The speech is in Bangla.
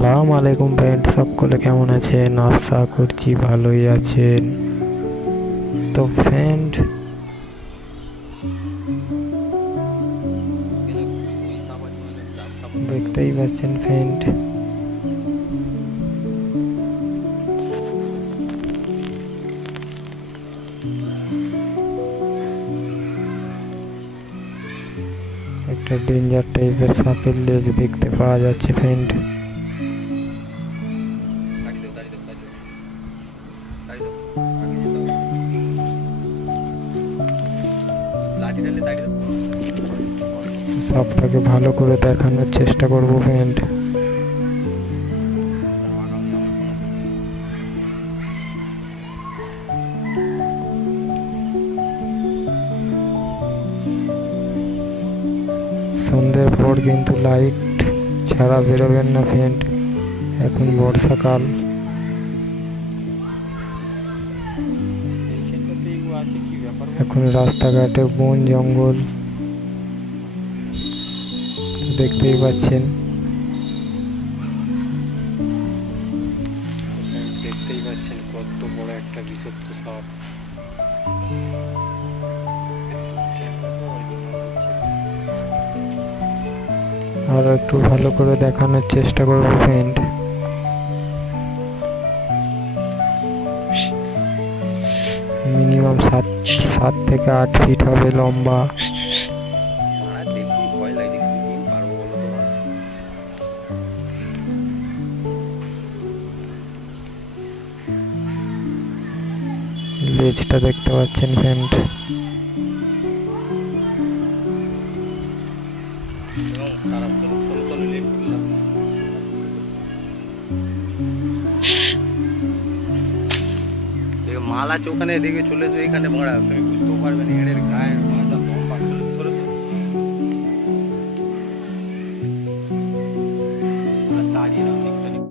আসসালামু আলাইকুম ফ্রেন্ড সকলে কেমন আছেন? আশা করছি ভালোই আছেন। তো ফ্রেন্ড দেখতেই পাচ্ছেন ফ্রেন্ড একটা ডেঞ্জার টাইপের সাপের লেজ দেখতে পাওয়া যাচ্ছে ফ্রেন্ড সাপটাকে ভালো করে দেখানোর চেষ্টা করব ফ্রেন্ড সন্ধ্যের পর কিন্তু লাইট ছাড়া বেরোবেন না ফ্রেন্ড এখন বর্ষাকাল। এখন রাস্তাঘাটে বন জঙ্গল দেখতেই পাচ্ছেন। দেখতেই পাচ্ছেন কত বড় একটা বিষাক্ত সাপ। আর একটু ভালো করে দেখানোর চেষ্টা করব ফ্রেন্ড। মিনিমাম সাত সাত থেকে আট ফিট হবে লম্বা। লেজটা দেখতে পাচ্ছেন ফ্রেন্ড এবং মাল আছে ওখানে দেখে চলে যাবে এখানে ভরা তুমি বুঝতেও পারবে না এর গায়ের